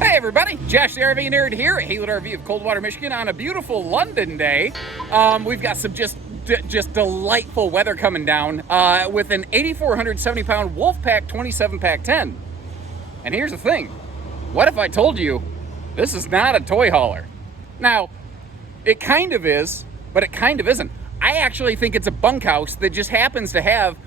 Hey everybody, Josh the RV Nerd here at Haylett RV of Coldwater, Michigan on a beautiful London day. We've got some just delightful weather coming down with an 8,470-pound Wolfpack 27Pack10. And here's the thing, what if I told you this is not a toy hauler? Now, it kind of is, but it kind of isn't. I actually think it's a bunkhouse that just happens to have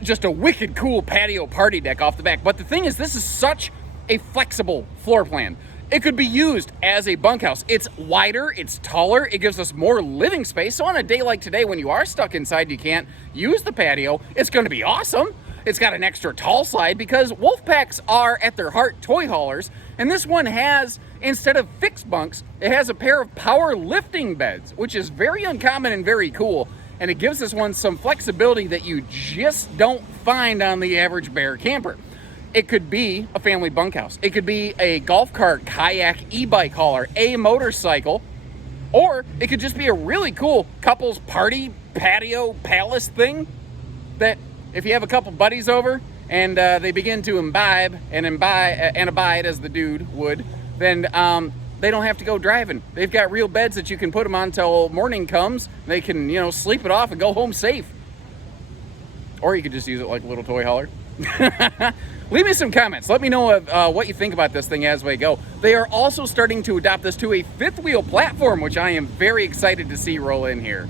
just a wicked cool patio party deck off the back. But the thing is, this is such a flexible floor plan. It could be used as a bunkhouse. It's wider, it's taller, it gives us more living space. So on a day like today when you are stuck inside, you can't use the patio, it's gonna be awesome. It's got an extra tall slide because Wolfpacks are at their heart toy haulers. And this one has, instead of fixed bunks, it has a pair of power lifting beds, which is very uncommon and very cool. And it gives this one some flexibility that you just don't find on the average bear camper. It could be a family bunkhouse. It could be a golf cart, kayak, e-bike hauler, a motorcycle, or it could just be a really cool couples party, patio, palace thing that if you have a couple buddies over and they begin to imbibe and abide as the dude would, then they don't have to go driving. They've got real beds that you can put them on until morning comes. They can, sleep it off and go home safe. Or you could just use it like a little toy hauler. Leave me some comments. Let me know what you think about this thing as we go. They are also starting to adopt this to a fifth wheel platform, which I am very excited to see roll in here.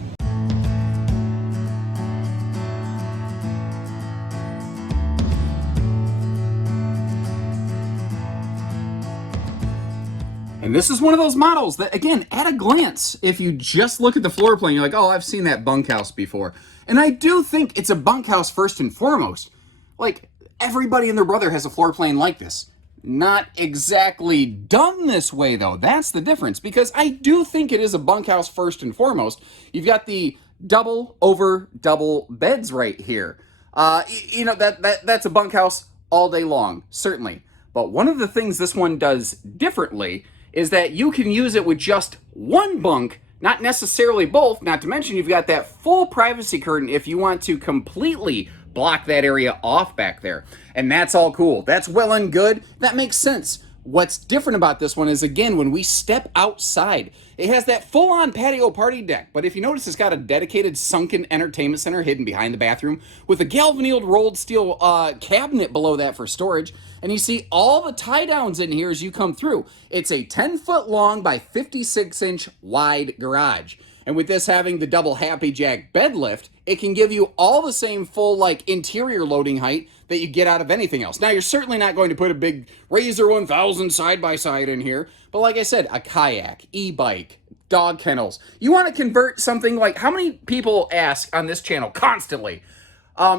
And this is one of those models that, again, at a glance, if you just look at the floor plan, you're like, oh, I've seen that bunkhouse before. And I do think it's a bunkhouse first and foremost. Like, everybody and their brother has a floor plan like this. Not exactly done this way, though. That's the difference, because I do think it is a bunkhouse first and foremost. You've got the double over double beds right here. That's a bunkhouse all day long, certainly. But one of the things this one does differently is that you can use it with just one bunk, not necessarily both, not to mention you've got that full privacy curtain if you want to completely block that area off back there. And that's all cool. That's well and good. That makes sense. What's different about this one is, again, when we step outside, it has that full-on patio party deck. But if you notice, it's got a dedicated sunken entertainment center hidden behind the bathroom with a galvanized rolled steel cabinet below that for storage. And you see all the tie-downs in here as you come through. It's a 10-foot long by 56-inch wide garage. And with this having the double Happy Jack bed lift, it can give you all the same full interior loading height that you get out of anything else. Now, you're certainly not going to put a big Razor 1000 side-by-side in here, but like I said, a kayak, e-bike, dog kennels. You want to convert something like, how many people ask on this channel constantly,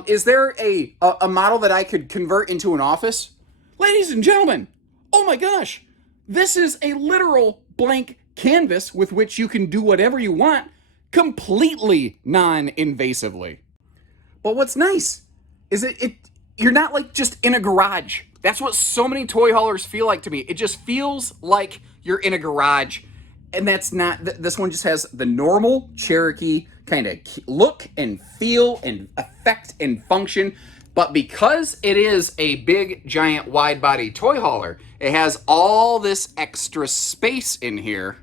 is there a model that I could convert into an office? Ladies and gentlemen, oh my gosh, this is a literal blank canvas with which you can do whatever you want completely non-invasively. But what's nice is you're not just in a garage. That's what so many toy haulers feel like to me. It just feels like you're in a garage, and that's not. This one just has the normal Cherokee kind of look and feel and effect and function. But because it is a big, giant, wide-body toy hauler, it has all this extra space in here.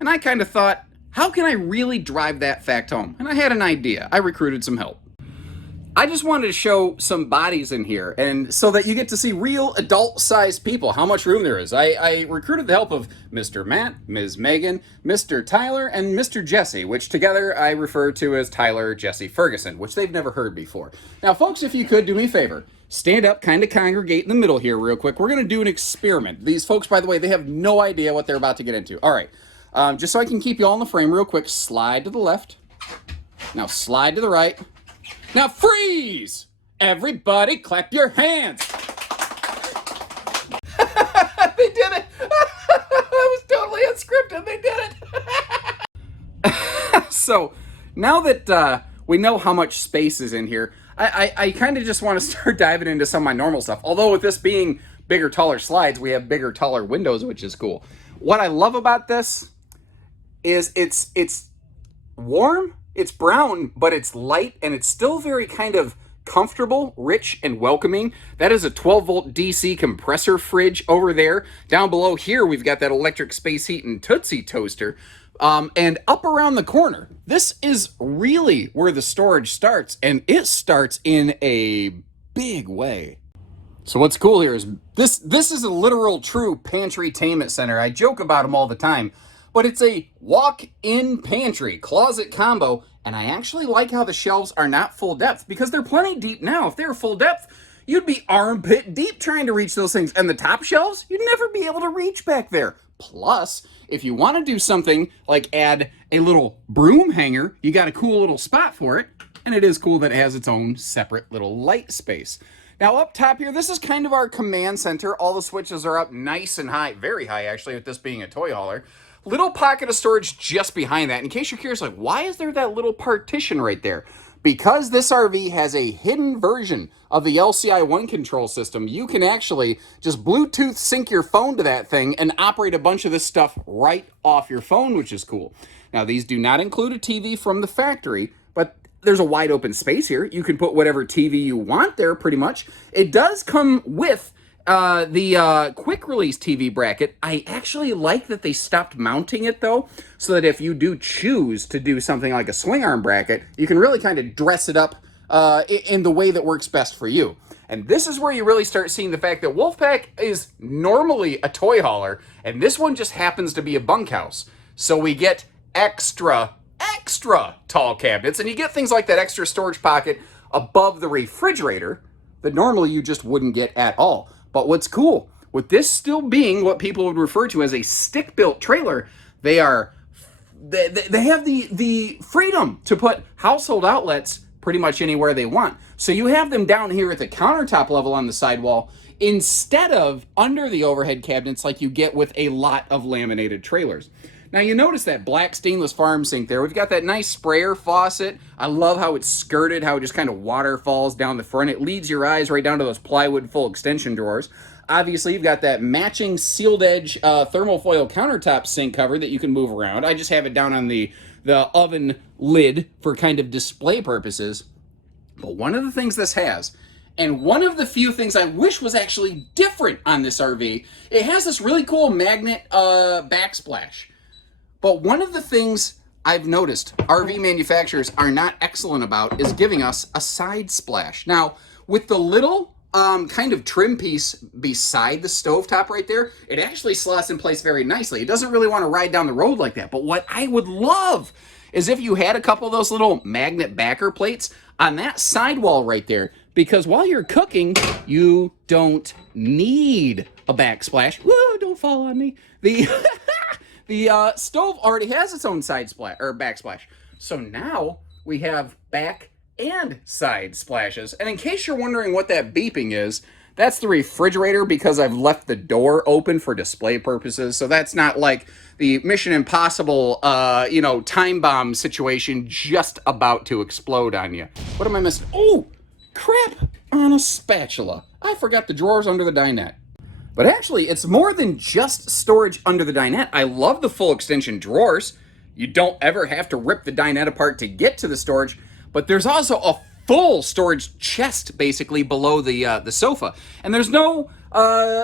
And I kind of thought, how can I really drive that fact home? And I had an idea. I recruited some help. I just wanted to show some bodies in here, and so that you get to see real adult-sized people, how much room there is. I recruited the help of Mr. Matt, Ms. Megan, Mr. Tyler, and Mr. Jesse, which together I refer to as Tyler Jesse Ferguson, which they've never heard before. Now, folks, if you could do me a favor, stand up, kind of congregate in the middle here real quick. We're going to do an experiment. These folks, by the way, they have no idea what they're about to get into. All right, just so I can keep you all in the frame real quick, slide to the left. Now slide to the right. Now freeze! Everybody clap your hands. They did it. That was totally unscripted. They did it. So now that we know how much space is in here, I kind of just want to start diving into some of my normal stuff. Although with this being bigger, taller slides, we have bigger, taller windows, which is cool. What I love about this is it's warm, it's brown, but it's light, and it's still very kind of comfortable, rich, and welcoming. That is a 12-volt DC compressor fridge over there. Down below here, we've got that electric space heat and Tootsie toaster. And up around the corner, this is really where the storage starts, and it starts in a big way. So what's cool here is this is a literal true pantry-tainment center. I joke about them all the time, but it's a walk-in pantry closet combo, and I actually like how the shelves are not full depth because they're plenty deep now. If they were full depth, you'd be armpit deep trying to reach those things. And the top shelves, you'd never be able to reach back there. Plus, if you want to do something like add a little broom hanger, you got a cool little spot for it. And it is cool that it has its own separate little light space. Now up top here, this is kind of our command center. All the switches are up nice and high, very high actually, with this being a toy hauler. Little pocket of storage just behind that. In case you're curious, like, why is there that little partition right there? Because this RV has a hidden version of the LCI One control system, you can actually just Bluetooth sync your phone to that thing and operate a bunch of this stuff right off your phone, which is cool. Now, these do not include a TV from the factory, but there's a wide open space here. You can put whatever TV you want there, pretty much. It does come with the quick release TV bracket. I actually like that they stopped mounting it though, so that if you do choose to do something like a swing arm bracket, you can really kind of dress it up in the way that works best for you. And this is where you really start seeing the fact that Wolfpack is normally a toy hauler, and this one just happens to be a bunkhouse. So we get extra tall cabinets, and you get things like that extra storage pocket above the refrigerator that normally you just wouldn't get at all. But what's cool, with this still being what people would refer to as a stick-built trailer, they have the freedom to put household outlets pretty much anywhere they want. So you have them down here at the countertop level on the sidewall instead of under the overhead cabinets like you get with a lot of laminated trailers. Now you notice that black stainless farm sink there. We've got that nice sprayer faucet. I love how it's skirted, how it just kind of water falls down the front. It leads your eyes right down to those plywood full extension drawers. Obviously, you've got that matching sealed edge thermofoil countertop sink cover that you can move around. I just have it down on the oven lid for kind of display purposes. But one of the things this has, and one of the few things I wish was actually different on this RV, it has this really cool magnet backsplash. But one of the things I've noticed RV manufacturers are not excellent about is giving us a side splash. Now, with the little kind of trim piece beside the stovetop right there, it actually slots in place very nicely. It doesn't really want to ride down the road like that. But what I would love is if you had a couple of those little magnet backer plates on that sidewall right there, because while you're cooking, you don't need a backsplash. Whoa, don't fall on me. The stove already has its own side splash or backsplash. So now we have back and side splashes. And in case you're wondering what that beeping is, that's the refrigerator because I've left the door open for display purposes. So that's not like the Mission Impossible, time bomb situation just about to explode on you. What am I missing? Oh, crap on a spatula. I forgot the drawers under the dinette. But actually, it's more than just storage under the dinette. I love the full extension drawers. You don't ever have to rip the dinette apart to get to the storage. But there's also a full storage chest, basically, below the sofa. And there's no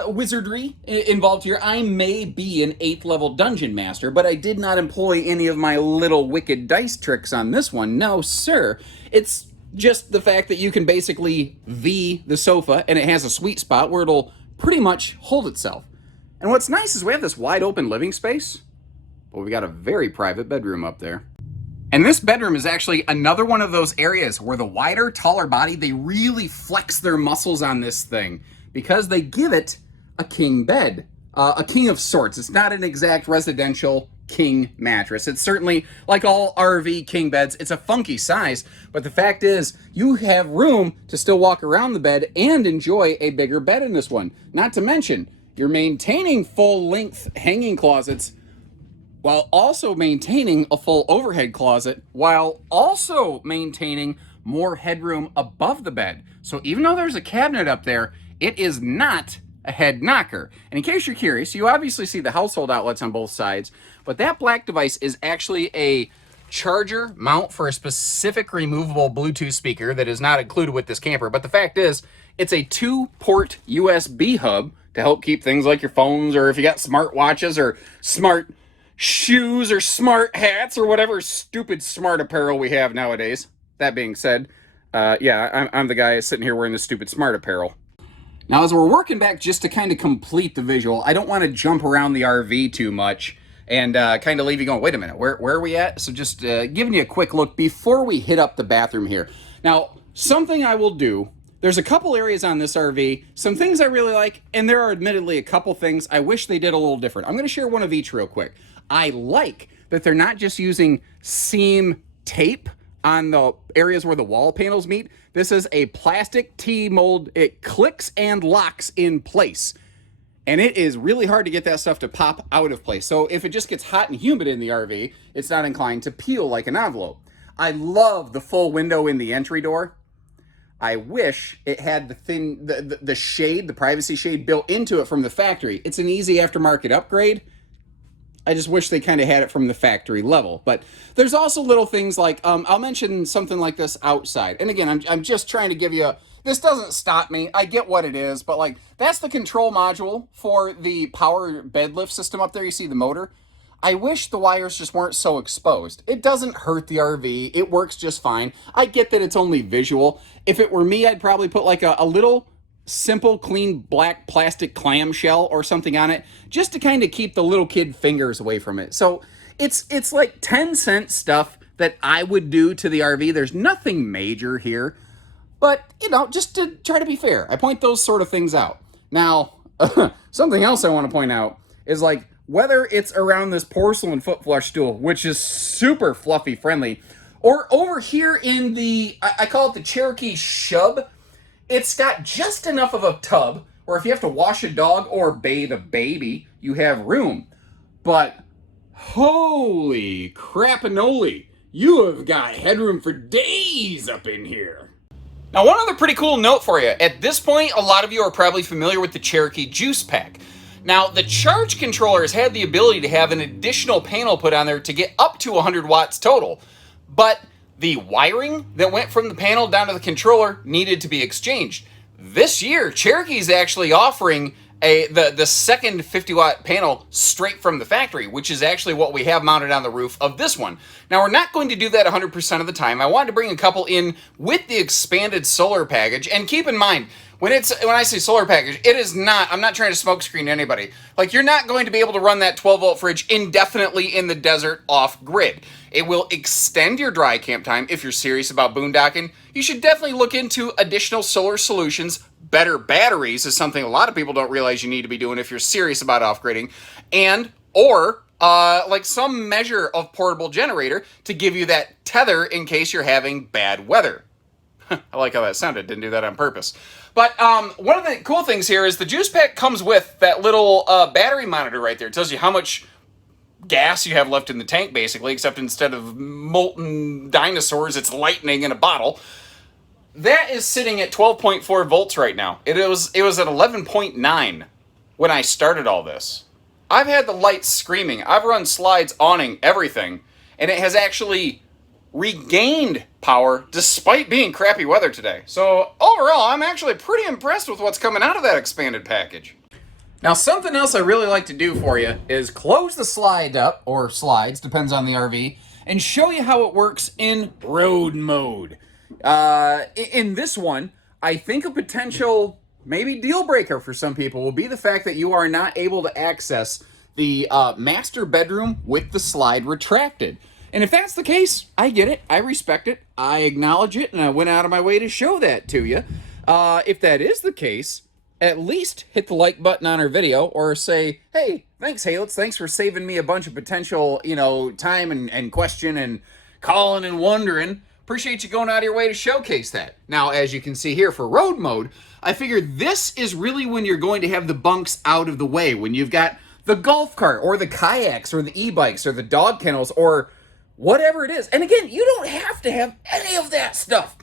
wizardry involved here. I may be an 8th level dungeon master, but I did not employ any of my little wicked dice tricks on this one. No, sir. It's just the fact that you can basically V the sofa, and it has a sweet spot where it'll pretty much hold itself. And what's nice is we have this wide open living space, but we got a very private bedroom up there. And this bedroom is actually another one of those areas where the wider, taller body, they really flex their muscles on this thing because they give it a king bed, a king of sorts. It's not an exact residential king mattress. It's certainly, like all RV king beds, it's a funky size, but the fact is you have room to still walk around the bed and enjoy a bigger bed in this one. Not to mention, you're maintaining full-length hanging closets while also maintaining a full overhead closet, while also maintaining more headroom above the bed. So even though there's a cabinet up there, it is not a head knocker. And in case you're curious, you obviously see the household outlets on both sides, but that black device is actually a charger mount for a specific removable Bluetooth speaker that is not included with this camper. But the fact is, it's a 2-port USB hub to help keep things like your phones, or if you got smart watches or smart shoes or smart hats or whatever stupid smart apparel we have nowadays. That being said, yeah, I'm the guy sitting here wearing the stupid smart apparel. Now, as we're working back, just to kind of complete the visual, I don't want to jump around the RV too much and kind of leave you going, wait a minute, where are we at? So just giving you a quick look before we hit up the bathroom here. Now, something I will do, there's a couple areas on this RV, some things I really like, and there are admittedly a couple things I wish they did a little different. I'm going to share one of each real quick. I like that they're not just using seam tape on the areas where the wall panels meet. This is a plastic T-mold. It clicks and locks in place. And it is really hard to get that stuff to pop out of place. So if it just gets hot and humid in the RV, it's not inclined to peel like an envelope. I love the full window in the entry door. I wish it had the shade, the privacy shade built into it from the factory. It's an easy aftermarket upgrade. I just wish they kind of had it from the factory level. But there's also little things like, I'll mention something like this outside. And again, I'm just trying to give you this doesn't stop me. I get what it is, but like, that's the control module for the power bed lift system up there. You see the motor. I wish the wires just weren't so exposed. It doesn't hurt the RV. It works just fine. I get that it's only visual. If it were me, I'd probably put like a little simple, clean black plastic clamshell or something on it, just to kind of keep the little kid fingers away from it. So it's like 10-cent stuff that I would do to the RV. There's nothing major here, but you know, just to try to be fair, I point those sort of things out. Now, something else I want to point out is like, whether it's around this porcelain foot flush stool, which is super fluffy friendly, or over here in the, I call it the Cherokee shub, it's got just enough of a tub where if you have to wash a dog or bathe a baby, you have room. But holy crapinoli, you have got headroom for days up in here. Now, one other pretty cool note for you. At this point, a lot of you are probably familiar with the Cherokee Juice Pack. Now, the charge controller has had the ability to have an additional panel put on there to get up to 100 watts total, but the wiring that went from the panel down to the controller needed to be exchanged. This year, Cherokee is actually offering the second 50-watt panel straight from the factory, which is actually what we have mounted on the roof of this one. Now, we're not going to do that 100% of the time. I wanted to bring a couple in with the expanded solar package, and keep in mind, when I say solar package, it is not, I'm not trying to smoke screen anybody. Like, you're not going to be able to run that 12-volt fridge indefinitely in the desert off grid. It will extend your dry camp time. If you're serious about boondocking, you should definitely look into additional solar solutions. Better batteries is something a lot of people don't realize you need to be doing if you're serious about off-gridding. Or like some measure of portable generator to give you that tether in case you're having bad weather. I like how that sounded. Didn't do that on purpose. But one of the cool things here is the juice pack comes with that little battery monitor right there. It tells you how much gas you have left in the tank, basically, except instead of molten dinosaurs, it's lightning in a bottle. That is sitting at 12.4 volts right now. It was at 11.9 when I started all this. I've had the lights screaming. I've run slides, awning, everything, and it has actually regained power despite being crappy weather today. So overall, I'm actually pretty impressed with what's coming out of that expanded package. Now, something else I really like to do for you is close the slide up, or slides, depends on the RV, and show you how it works in road mode. In this one, I think a potential maybe deal breaker for some people will be the fact that you are not able to access the master bedroom with the slide retracted. And if that's the case, I get it, I respect it, I acknowledge it, and I went out of my way to show that to you. If that is the case, at least hit the like button on our video, or say, hey, thanks Haylett, thanks for saving me a bunch of potential, time and question and calling and wondering. Appreciate you going out of your way to showcase that. Now, as you can see here for road mode, I figured this is really when you're going to have the bunks out of the way, when you've got the golf cart or the kayaks or the e-bikes or the dog kennels or whatever it is. And again, you don't have to have any of that stuff.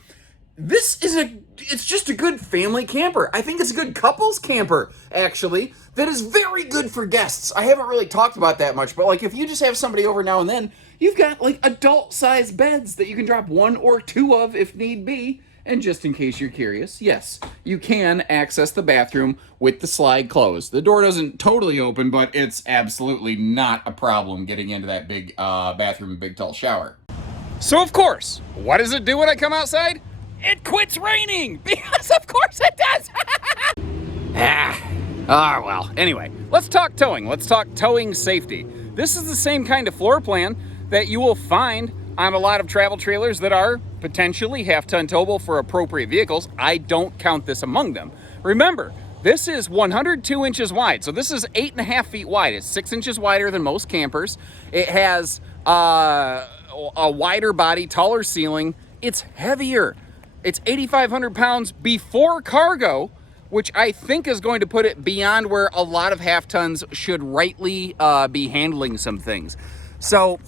it's just a good family camper. I think it's a good couples camper, actually, that is very good for guests. I haven't really talked about that much, but like if you just have somebody over now and then, you've got like adult-sized beds that you can drop one or two of if need be. And just in case you're curious, yes, you can access the bathroom with the slide closed. The door doesn't totally open, but it's absolutely not a problem getting into that big bathroom and big tall shower. So of course, what does it do when I come outside? It quits raining, because of course it does. Well, anyway, let's talk towing. Let's talk towing safety. This is the same kind of floor plan that you will find on a lot of travel trailers that are potentially half-ton towable for appropriate vehicles. I don't count this among them. Remember, this is 102 inches wide, so this is 8.5 feet wide. It's 6 inches wider than most campers. It has a wider body, taller ceiling. It's heavier. It's 8,500 pounds before cargo, which I think is going to put it beyond where a lot of half-tons should rightly be handling some things. So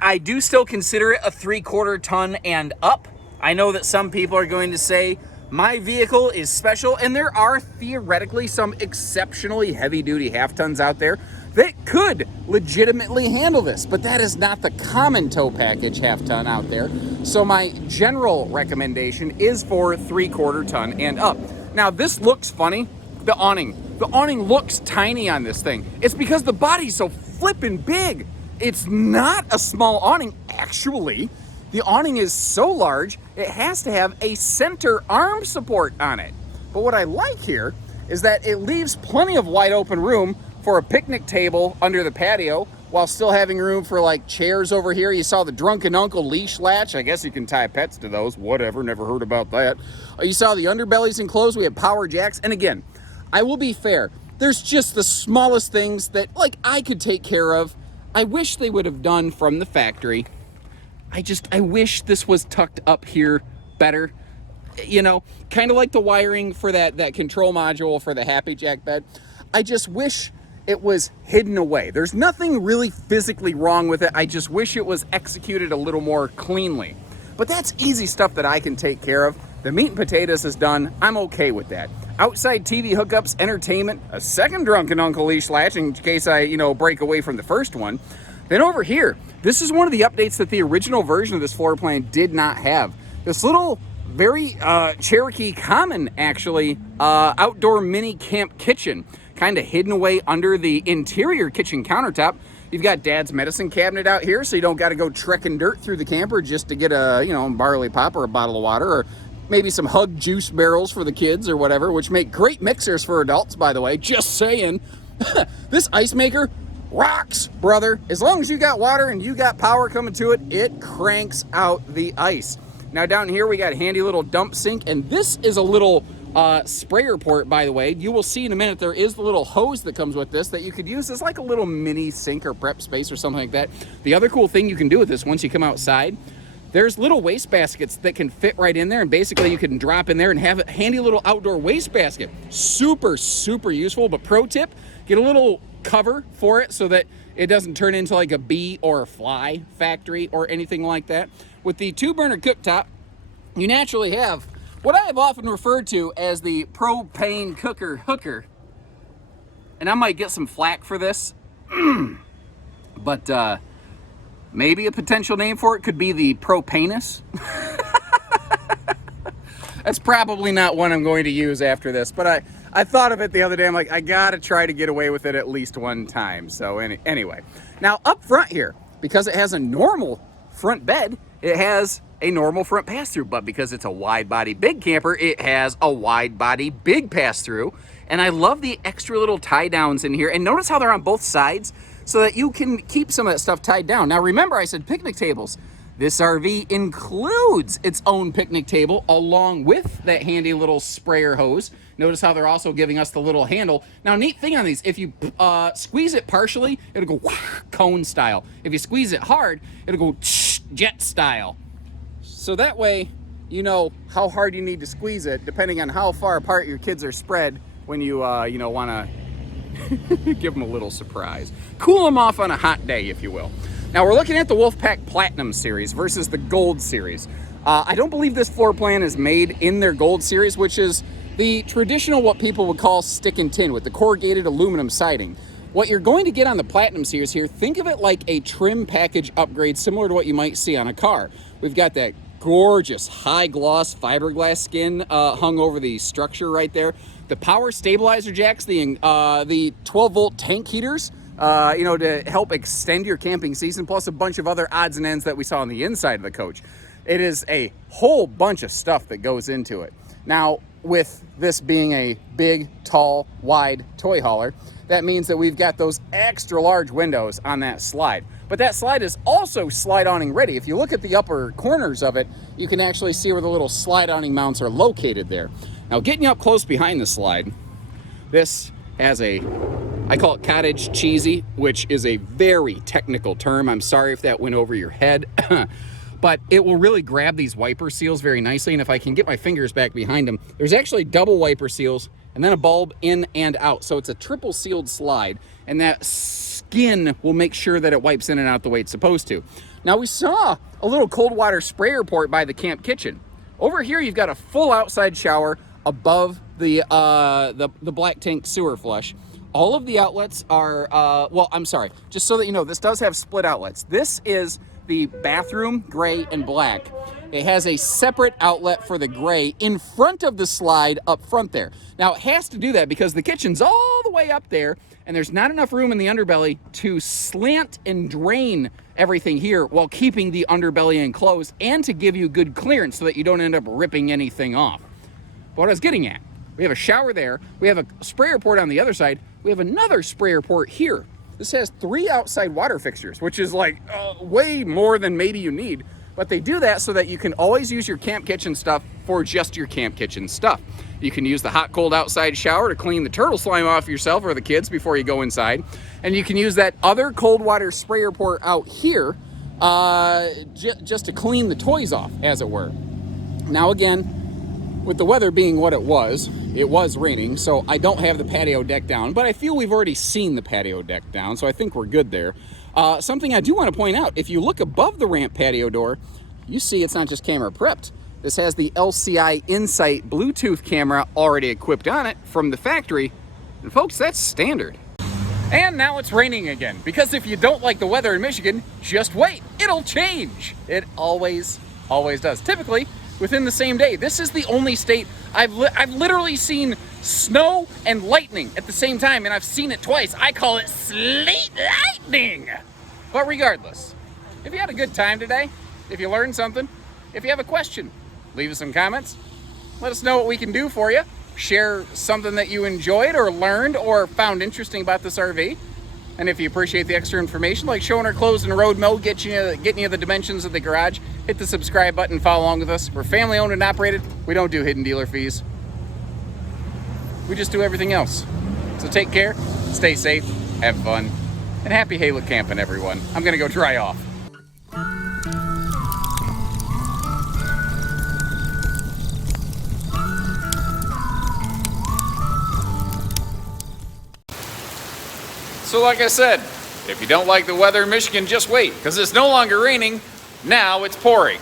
I do still consider it a 3/4 ton and up. I know that some people are going to say my vehicle is special, and there are theoretically some exceptionally heavy-duty half-tons out there that could legitimately handle this, but that is not the common tow package half-ton out there. So my general recommendation is for 3/4 ton and up. Now this looks funny, the awning. The awning looks tiny on this thing. It's because the body's so flippin' big. It's not a small awning, actually. The awning is so large, it has to have a center arm support on it. But what I like here is that it leaves plenty of wide open room for a picnic table under the patio, while still having room for like chairs over here. You saw the drunken uncle leash latch. I guess you can tie pets to those. Whatever, never heard about that. You saw the underbellies enclosed. We have power jacks. And again, I will be fair. There's just the smallest things that like I could take care of. I wish they would have done from the factory. I wish this was tucked up here better. You know, kind of like the wiring for that control module for the Happy Jack bed. I just wish it was hidden away. There's nothing really physically wrong with it. I just wish it was executed a little more cleanly. But that's easy stuff that I can take care of. The meat and potatoes is done. I'm okay with that. Outside TV hookups, entertainment, a second drunken uncle leash latch in case I, break away from the first one. Then over here, this is one of the updates that the original version of this floor plan did not have. This little, very Cherokee common, actually, outdoor mini camp kitchen, kind of hidden away under the interior kitchen countertop. You've got Dad's medicine cabinet out here, so you don't got to go trekking dirt through the camper just to get a, barley pop or a bottle of water, or maybe some Hug juice barrels for the kids or whatever, which make great mixers for adults, by the way. Just saying. This ice maker rocks, brother. As long as you got water and you got power coming to it, it cranks out the ice. Now down here we got a handy little dump sink, and this is a little sprayer port, by the way. You will see in a minute there is the little hose that comes with this that you could use as like a little mini sink or prep space or something like that. The other cool thing you can do with this once you come outside, there's little waste baskets that can fit right in there, and basically you can drop in there and have a handy little outdoor waste basket. Super, super useful. But pro tip, get a little cover for it so that it doesn't turn into like a bee or a fly factory or anything like that. With the 2-burner cooktop, you naturally have what I have often referred to as the propane cooker hooker. And I might get some flack for this, but maybe a potential name for it could be the propanus. That's probably not one I'm going to use after this, but I thought of it the other day. I'm like, I gotta try to get away with it at least one time. So anyway, now up front here, because it has a normal front bed, it has a normal front pass-through, but because it's a wide body big camper, it has a wide body big pass-through. And I love the extra little tie downs in here. And notice how they're on both sides so that you can keep some of that stuff tied down. Now remember, I said picnic tables. This RV includes its own picnic table along with that handy little sprayer hose. Notice how they're also giving us the little handle. Now, neat thing on these, if you squeeze it partially, it'll go cone style. If you squeeze it hard, it'll go jet style. So that way, you know how hard you need to squeeze it, depending on how far apart your kids are spread when you, want to give them a little surprise. Cool them off on a hot day, if you will. Now, we're looking at the Wolfpack Platinum series versus the Gold series. I don't believe this floor plan is made in their Gold Series, which is the traditional, what people would call stick and tin with the corrugated aluminum siding. What you're going to get on the Platinum Series here, think of it like a trim package upgrade similar to what you might see on a car. We've got that gorgeous high gloss fiberglass skin hung over the structure right there. The power stabilizer jacks, the 12 volt tank heaters, to help extend your camping season, plus a bunch of other odds and ends that we saw on the inside of the coach. It is a whole bunch of stuff that goes into it. Now, with this being a big, tall, wide toy hauler, that means that we've got those extra large windows on that slide. But that slide is also slide awning ready. If you look at the upper corners of it, you can actually see where the little slide awning mounts are located there. Now, getting you up close behind the slide, this has I call it cottage cheesy, which is a very technical term. I'm sorry if that went over your head. But it will really grab these wiper seals very nicely. And if I can get my fingers back behind them, there's actually double wiper seals and then a bulb in and out. So it's a triple sealed slide, and that skin will make sure that it wipes in and out the way it's supposed to. Now, we saw a little cold water sprayer port by the camp kitchen. Over here, you've got a full outside shower above the black tank sewer flush. All of the outlets are, just so that you know, this does have split outlets. This is the bathroom, gray and black. It has a separate outlet for the gray in front of the slide up front there. Now, it has to do that because the kitchen's all the way up there, and there's not enough room in the underbelly to slant and drain everything here while keeping the underbelly enclosed and to give you good clearance so that you don't end up ripping anything off. But what I was getting at, we have a shower there, we have a sprayer port on the other side, we have another sprayer port here. This has 3 outside water fixtures, which is like way more than maybe you need. But they do that so that you can always use your camp kitchen stuff for just your camp kitchen stuff. You can use the hot, cold outside shower to clean the turtle slime off yourself or the kids before you go inside. And you can use that other cold water sprayer port out here just to clean the toys off, as it were. Now again, with the weather being what it was raining, so I don't have the patio deck down, but I feel we've already seen the patio deck down, so I think we're good there. Something I do want to point out, if you look above the ramp patio door, you see it's not just camera prepped. This has the LCI Insight Bluetooth camera already equipped on it from the factory, and folks, that's standard. And now it's raining again, because if you don't like the weather in Michigan, just wait, it'll change. It always does. Typically, within the same day. This is the only state I've literally seen snow and lightning at the same time, and I've seen it twice. I call it sleet lightning. But regardless, if you had a good time today, if you learned something, if you have a question, leave us some comments. Let us know what we can do for you. Share something that you enjoyed or learned or found interesting about this RV. And if you appreciate the extra information, like showing our clothes and road mode, getting you the dimensions of the garage, hit the subscribe button, follow along with us. We're family owned and operated. We don't do hidden dealer fees. We just do everything else. So take care, stay safe, have fun, and happy Haylett camping, everyone. I'm gonna go dry off. So like I said, if you don't like the weather in Michigan, just wait, because it's no longer raining, now it's pouring.